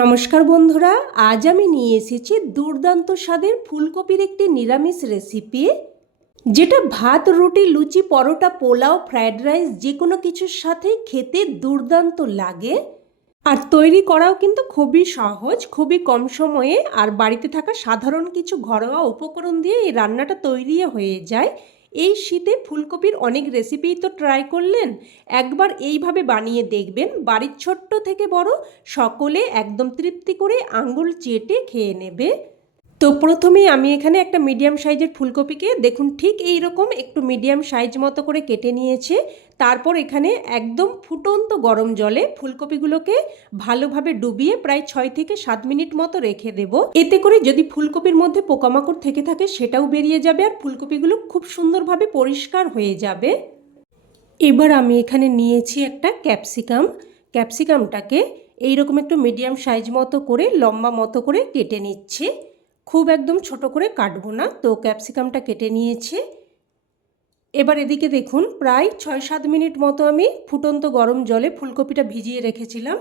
নমস্কার বন্ধুরা, আজ আমি নিয়ে এসেছি দুর্দান্ত স্বাদের ফুলকপির একটি নিরামিষ রেসিপি, যেটা ভাত, রুটি, লুচি, পরোটা, পোলাও, ফ্রায়েড রাইস যে কোনো কিছুর সাথে খেতে দুর্দান্ত লাগে। আর তৈরি করাও কিন্তু খুবই সহজ, খুবই কম সময়ে আর বাড়িতে থাকা সাধারণ কিছু ঘরোয়া উপকরণ দিয়ে এই রান্নাটা তৈরি হয়ে যায়। এই শীতে ফুলকপির অনেক রেসিপিই তো ট্রাই করলেন, একবার এইভাবে বানিয়ে দেখবেন, বাড়ির ছোট্ট থেকে বড় সকলে একদম তৃপ্তি করে আঙ্গুল চেটে খেয়ে নেবে। তো প্রথমেই আমি এখানে একটা মিডিয়াম সাইজের ফুলকপিকে দেখুন ঠিক এই রকম একটু মিডিয়াম সাইজ মতো করে কেটে নিয়েছি। তারপর এখানে একদম ফুটন্ত গরম জলে ফুলকপিগুলোকে ভালোভাবে ডুবিয়ে প্রায় 6 থেকে 7 মিনিট মতো রেখে দেব। এতে করে যদি ফুলকপির মধ্যে পোকামাকড় থেকে থাকে সেটাও বেরিয়ে যাবে আর ফুলকপিগুলো খুব সুন্দরভাবে পরিষ্কার হয়ে যাবে। এবার আমি এখানে নিয়েছি একটা ক্যাপসিকামটাকে এইরকম একটু মিডিয়াম সাইজ মতো করে লম্বা মতো করে কেটে নিচ্ছি। খুব একদম ছোট করে কাটবো না। তো ক্যাপসিকামটা কেটে নিয়েছি। এবার এদিকে দেখুন প্রায় 6-7 মিনিট মতো আমি ফুটন্ত গরম জলে ফুলকপিটা ভিজিয়ে রেখেছিলাম।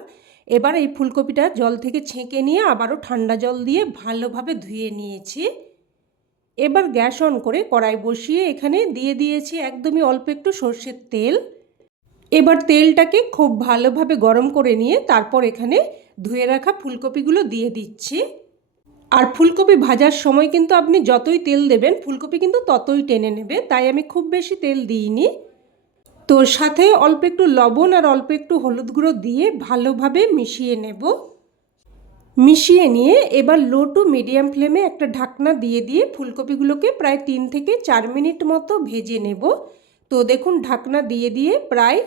এবার এই ফুলকপিটা জল থেকে ছেঁকে নিয়ে আবারও ঠান্ডা জল দিয়ে ভালোভাবে ধুয়ে নিয়েছি। এবার গ্যাস অন করে কড়াই বসিয়ে এখানে দিয়ে দিয়েছি একদমই অল্প একটু সর্ষের তেল। এবার তেলটাকে খুব ভালোভাবে গরম করে নিয়ে তারপর এখানে ধুয়ে রাখা ফুলকপিগুলো দিয়ে দিচ্ছি। আর ফুলকপি ভাজার সময় কিন্তু আপনি যতই তেল দেবেন ফুলকপি কিন্তু ততই টেনে নেবে, তাই আমি খুব বেশি তেল দিইনি। তো সাথে অল্প একটু লবণ আর অল্প একটু হলুদ গুঁড়ো দিয়ে ভালোভাবে মিশিয়ে নেব। মিশিয়ে নিয়ে এবার লো টু মিডিয়াম ফ্লেমে একটা ঢাকনা দিয়ে ফুলকপিগুলোকে প্রায় 3 থেকে 4 মিনিট মতো ভেজে নেব। তো দেখুন ঢাকনা দিয়ে প্রায়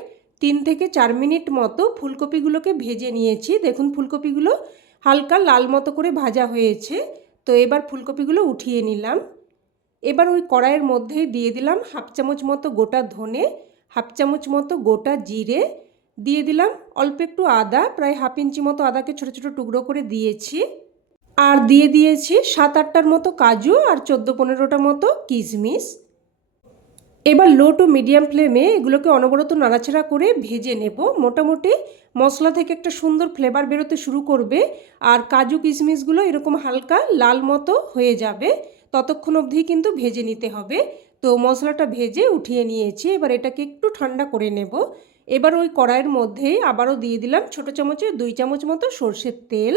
3 থেকে 4 মিনিট মতো ফুলকপিগুলোকে ভেজে নিয়েছি। দেখুন ফুলকপিগুলো হালকা লাল মতো করে ভাজা হয়েছে। তো এবার ফুলকপিগুলো উঠিয়ে নিলাম। এবার ওই কড়াইয়ের মধ্যেই দিয়ে দিলাম 1/2 চামচ মতো গোটা ধনে, 1/2 চামচ মতো গোটা জিরে, দিয়ে দিলাম অল্প একটু আদা, প্রায় 1/2 ইঞ্চি মতো আদাকে ছোট ছোট টুকরো করে দিয়েছি। আর দিয়ে দিয়েছি 7-8টার মতো কাজু আর 14-15টা মতো কিশমিশ। এবার লো টু মিডিয়াম ফ্লেমে এগুলোকে অনবরত নাড়াচাড়া করে ভেজে নেব। মোটামুটি মশলা থেকে একটা সুন্দর ফ্লেভার বেরোতে শুরু করবে আর কাজু কিশমিশগুলো এরকম হালকা লাল মতো হয়ে যাবে, ততক্ষণ অবধি কিন্তু ভেজে নিতে হবে। তো মশলাটা ভেজে উঠিয়ে নিয়েছি। এবার এটাকে একটু ঠান্ডা করে নেব। এবার ওই কড়াইয়ের মধ্যেই আবারও দিয়ে দিলাম ছোটো চামচে 2 চামচ মতো সর্ষের তেল।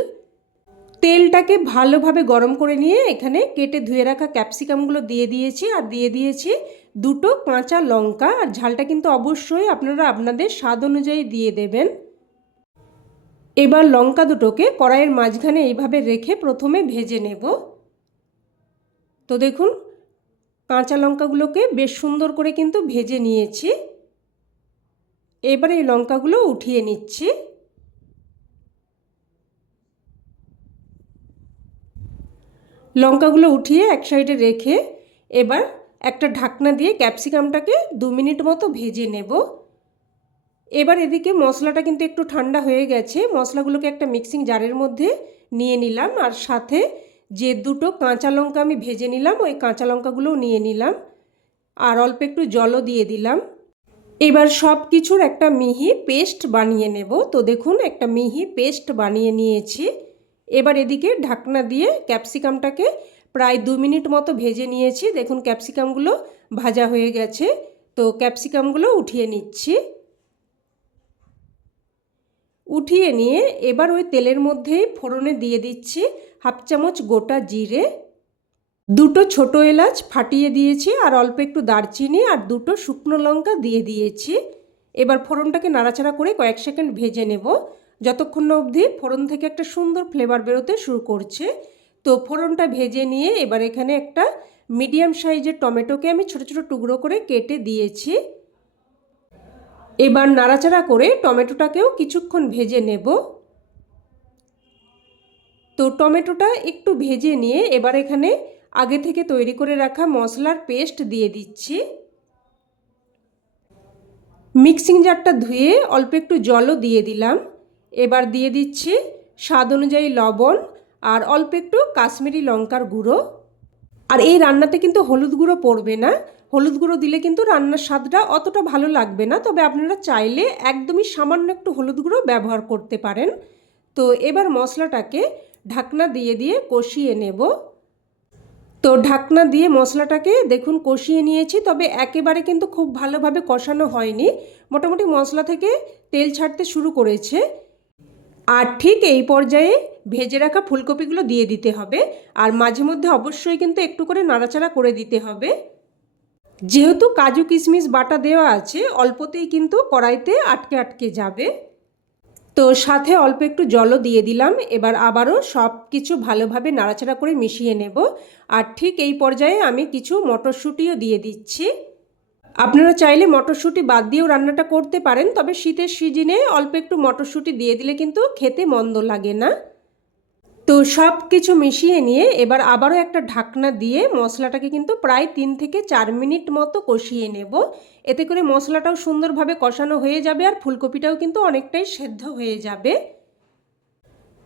তেলটাকে ভালোভাবে গরম করে নিয়ে এখানে কেটে ধুয়ে রাখা ক্যাপসিকামগুলো দিয়ে দিয়েছি আর দিয়ে দিয়েছি 2টো কাঁচা লঙ্কা। আর ঝালটা কিন্তু অবশ্যই আপনারা আপনাদের স্বাদ অনুযায়ী দিয়ে দেবেন। এবার লঙ্কা দুটোকে কড়াইয়ের মাঝখানে এইভাবে রেখে প্রথমে ভেজে নেব। তো দেখুন কাঁচা লঙ্কাগুলোকে বেশ সুন্দর করে কিন্তু ভেজে নিয়েছি। এবার এই লঙ্কাগুলো উঠিয়ে নিচ্ছি। লঙ্কাগুলো উঠিয়ে এক সাইডে রেখে এবার একটা ঢাকনা দিয়ে ক্যাপসিকামটাকে 2 মিনিট মতো ভেজে নেব। এবার এদিকে মশলাটা কিন্তু একটু ঠান্ডা হয়ে গেছে। মশলাগুলোকে একটা মিক্সিং জারের মধ্যে নিয়ে নিলাম আর সাথে যে 2টো কাঁচা লঙ্কা আমি ভেজে নিলাম ওই কাঁচা লঙ্কাগুলোও নিয়ে নিলাম আর অল্প একটু জলও দিয়ে দিলাম। এবার সব কিছুর একটা মিহি পেস্ট বানিয়ে নেব। তো দেখুন একটা মিহি পেস্ট বানিয়ে নিয়েছি। এবার এদিকে ঢাকনা দিয়ে ক্যাপসিকামটাকে প্রায় 2 মিনিট মতো ভেজে নিয়েছি। দেখুন ক্যাপসিকামগুলো ভাজা হয়ে গেছে। তো ক্যাপসিকামগুলো উঠিয়ে নিচ্ছি। উঠিয়ে নিয়ে এবার ওই তেলের মধ্যেই ফোড়নে দিয়ে দিচ্ছি 1/2 চামচ গোটা জিরে, 2টো ছোটো এলাচ ফাটিয়ে দিয়েছি আর অল্প একটু দারচিনি আর 2টো শুকনো লঙ্কা দিয়ে দিয়েছি। এবার ফোড়নটাকে নাড়াচাড়া করে কয়েক সেকেন্ড ভেজে নেব, যতক্ষণ না অবধি ফোড়ন থেকে একটা সুন্দর ফ্লেভার বেরোতে শুরু করছে। তো ফোড়নটা ভেজে নিয়ে এবার এখানে একটা মিডিয়াম সাইজের টমেটোকে আমি ছোট ছোট টুকরো করে কেটে দিয়েছি। এবার নাড়াচাড়া করে টমেটোটাকেও কিছুক্ষণ ভেজে নেব। তো টমেটোটা একটু ভেজে নিয়ে এবার এখানে আগে থেকে তৈরি করে রাখা মশলার পেস্ট দিয়ে দিচ্ছি। মিক্সিং জারটা ধুয়ে অল্প একটু জলও দিয়ে দিলাম। এবার দিয়ে দিচ্ছি স্বাদ অনুযায়ী লবণ আর অল্প একটু কাশ্মীরি লঙ্কার গুঁড়ো। আর এই রান্নাতে কিন্তু হলুদ গুঁড়ো পড়বে না। হলুদ গুঁড়ো দিলে কিন্তু রান্নার স্বাদটা অতটা ভালো লাগবে না, তবে আপনারা চাইলে একদমই সামান্য একটু হলুদ গুঁড়ো ব্যবহার করতে পারেন। তো এবার মশলাটাকে ঢাকনা দিয়ে দিয়ে কষিয়ে নেব। তো ঢাকনা দিয়ে মশলাটাকে দেখুন কষিয়ে নিয়েছি, তবে একেবারে কিন্তু খুব ভালোভাবে কষানো হয়নি, মোটামুটি মশলা থেকে তেল ছাড়তে শুরু করেছে। আর ঠিক এই পর্যায়ে ভেজে রাখা ফুলকপিগুলো দিয়ে দিতে হবে, আর মাঝে মধ্যে অবশ্যই কিন্তু একটু করে নাড়াচাড়া করে দিতে হবে। যেহেতু কাজু কিশমিশ বাটা দেওয়া আছে, অল্পতেই কিন্তু কড়াইতে আটকে আটকে যাবে। তো সাথে অল্প একটু জলও দিয়ে দিলাম। এবার আবারও সব কিছু ভালোভাবে নাড়াচাড়া করে মিশিয়ে নেব। আর ঠিক এই পর্যায়ে আমি কিছু মটরশুঁটিও দিয়ে দিচ্ছি। আপনারা চাইলে মটরশুঁটি বাদ দিয়েও রান্নাটা করতে পারেন, তবে শীতের সিজনে অল্প একটু মটরশুঁটি দিয়ে দিলে কিন্তু খেতে মন্দ লাগে না। তো সব কিছু মিশিয়ে নিয়ে এবার আবারও একটা ঢাকনা দিয়ে মশলাটাকে কিন্তু প্রায় 3 থেকে 4 মিনিট মতো কষিয়ে নেব। এতে করে মশলাটাও সুন্দরভাবে কষানো হয়ে যাবে আর ফুলকপিটাও কিন্তু অনেকটাই সেদ্ধ হয়ে যাবে।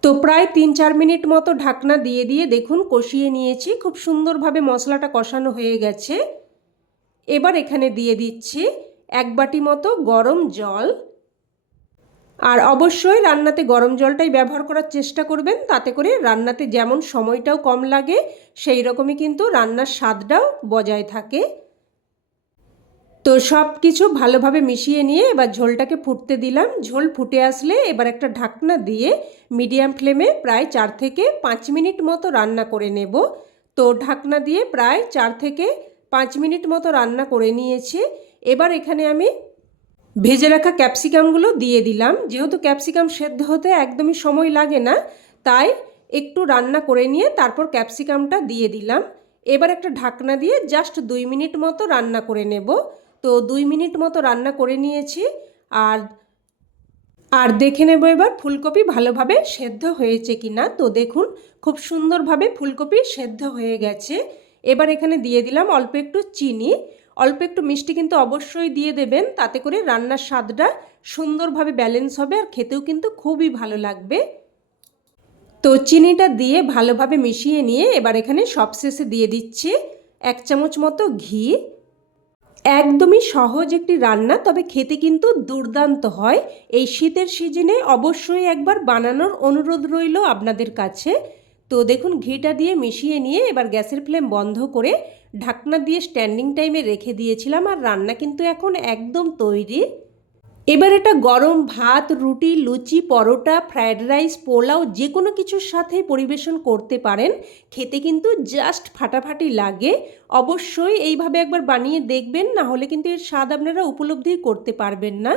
তো প্রায় 3-4 মিনিট মতো ঢাকনা দিয়ে দিয়ে দেখুন কষিয়ে নিয়েছি, খুব সুন্দরভাবে মশলাটা কষানো হয়ে গেছে। এবার এখানে দিয়ে দিচ্ছি 1 বাটি মতো গরম জল। আর অবশ্যই রান্নাতে গরম জলটাই ব্যবহার করার চেষ্টা করবেন, তাতে করে রান্নাতে যেমন সময়টাও কম লাগে, সেই রকমই কিন্তু রান্নার স্বাদটাও বজায় থাকে। তো সব কিছু ভালোভাবে মিশিয়ে নিয়ে এবার ঝোলটাকে ফুটতে দিলাম। ঝোল ফুটে আসলে এবার একটা ঢাকনা দিয়ে মিডিয়াম ফ্লেমে প্রায় 4 থেকে 5 মিনিট মতো রান্না করে নেব। তো ঢাকনা দিয়ে প্রায় 4 থেকে 5 মিনিট মতো রান্না করে নিয়েছি। এবার এখানে আমি ভেজে রাখা ক্যাপসিকামগুলো দিয়ে দিলাম। যেহেতু ক্যাপসিকাম সেদ্ধ হতে একদমই সময় লাগে না, তাই একটু রান্না করে নিয়ে তারপর ক্যাপসিকামটা দিয়ে দিলাম। এবার একটা ঢাকনা দিয়ে জাস্ট 2 মিনিট মতো রান্না করে নেব। তো 2 মিনিট মতো রান্না করে নিয়েছি। আর দেখে নেব এবার ফুলকপি ভালোভাবে সেদ্ধ হয়েছে কিনা। তো দেখুন খুব সুন্দরভাবে ফুলকপি সেদ্ধ হয়ে গেছে। এবার এখানে দিয়ে দিলাম অল্প একটু চিনি। অল্প একটু মিষ্টি কিন্তু অবশ্যই দিয়ে দেবেন, তাতে করে রান্নার স্বাদটা সুন্দরভাবে ব্যালেন্স হবে আর খেতেও কিন্তু খুবই ভালো লাগবে। তো চিনিটা দিয়ে ভালোভাবে মিশিয়ে নিয়ে এবার এখানে সবশেষে দিয়ে দিচ্ছি 1 চামচ মতো ঘি। একদমই সহজ একটি রান্না, তবে খেতে কিন্তু দুর্দান্ত হয়। এই শীতের সিজনে অবশ্যই একবার বানানোর অনুরোধ রইল আপনাদের কাছে। তো দেখুন ঘিটা দিয়ে মিশিয়ে নিয়ে এবার গ্যাসের ফ্লেম বন্ধ করে ঢাকনা দিয়ে স্ট্যান্ডিং টাইমে রেখে দিয়েছিলাম, আর রান্না কিন্তু এখন একদম তৈরি। এবার এটা গরম ভাত, রুটি, লুচি, পরোটা, ফ্রায়েড রাইস, পোলাও যে কোনো কিছুর সাথে পরিবেশন করতে পারেন। খেতে কিন্তু জাস্ট ফাটাফাটি লাগে। অবশ্যই এইভাবে একবার বানিয়ে দেখবেন, না হলে কিন্তু এর স্বাদ আপনারা উপলব্ধি করতে পারবেন না।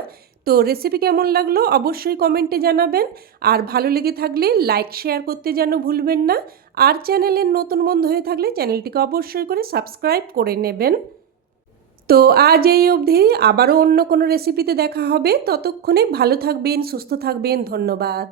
তো রেসিপি কেমন লাগলো অবশ্যই কমেন্টে জানাবেন, আর ভালো লেগে থাকলে লাইক শেয়ার করতে যেন ভুলবেন না। আর চ্যানেলের নতুন বন্ধু হয়ে থাকলে চ্যানেলটিকে অবশ্যই করে সাবস্ক্রাইব করে নেবেন। তো আজ এই অবধি, আবারও অন্য কোনো রেসিপিতে দেখা হবে। ততক্ষণে ভালো থাকবেন, সুস্থ থাকবেন। ধন্যবাদ।